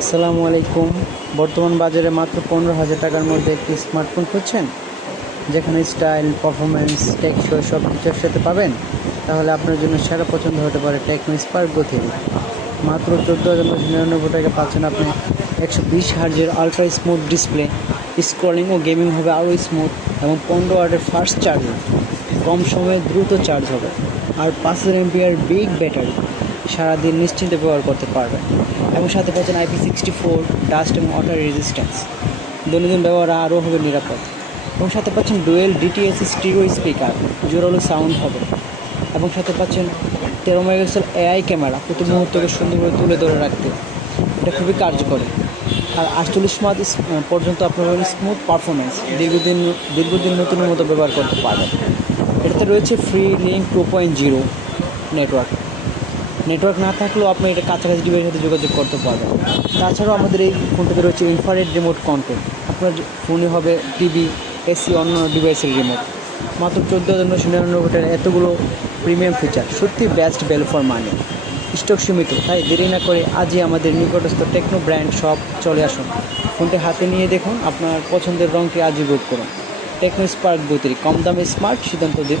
আসসালামু আলাইকুম। বর্তমান বাজারে মাত্র 15,000 টাকার মধ্যে একটি স্মার্টফোন খুঁজছেন, যেখানে স্টাইল, পারফরমেন্স, টেকসই সব কিছু একসাথে পাবেন? তাহলে আপনার জন্য সেরা পছন্দ হতে পারে টেকনো স্পার্ক গো 3। মাত্র 14,999 টাকা পাচ্ছেন আপনি 120 হার্জের আলট্রা স্মুথ ডিসপ্লে, স্ক্রলিং ও গেমিং হবে আরও স্মুথ, এবং 15 ওয়াটের ফাস্ট চার্জিং। কম সময়ে দ্রুত চার্জ হবে, আর 5000 mAh বিগ ব্যাটারি। সারাদিন নিশ্চিন্তে ব্যবহার করতে পারবেন, এবং সাথে পাচ্ছেন IP64 ডাস্ট এবং ওয়াটার রেজিস্ট্যান্স। দৈনন্দিন ব্যবহার আরও হবে নিরাপদ, এবং সাথে পাচ্ছেন ডুয়েল ডিটিএস স্টিরিও স্পিকার, জোরালো সাউন্ড হবে, এবং সাথে পাচ্ছেন 13 মেগাপিক্সেল এআই ক্যামেরা, প্রতি মুহূর্তকে সুন্দরভাবে তুলে ধরে রাখতে এটা খুবই কার্যকরী। আর 48 মাস পর্যন্ত আপনার স্মুথ পারফরমেন্স দীর্ঘদিন নতুনের মতো ব্যবহার করতে পারবেন। এটাতে রয়েছে ফ্রি লিঙ্ক 2.0 নেটওয়ার্ক না থাকলেও আপনি এটা কাছাকাছি ডিভাইসের সাথে যোগাযোগ করতে পারবেন। তাছাড়াও আমাদের এই ফোনটাতে রয়েছে ইনফ্রারেড রিমোট কন্ট্রোল। আপনার ফোনে হবে টিভি, এসি, অন্যান্য ডিভাইসের রিমোট। মাত্র 14,999 এতগুলো প্রিমিয়াম ফিচার, সত্যি best value for money. Stock সীমিত, তাই দেরি না করে আজই আমাদের নিকটস্থ টেকনো ব্র্যান্ড শপ চলে আসুন। ফোনটি হাতে নিয়ে দেখুন, আপনার পছন্দের রঙটি আজই বুক করুন। টেকনো স্পার্ক গো 3, কম দামে স্মার্ট সিদ্ধান্ত দিন।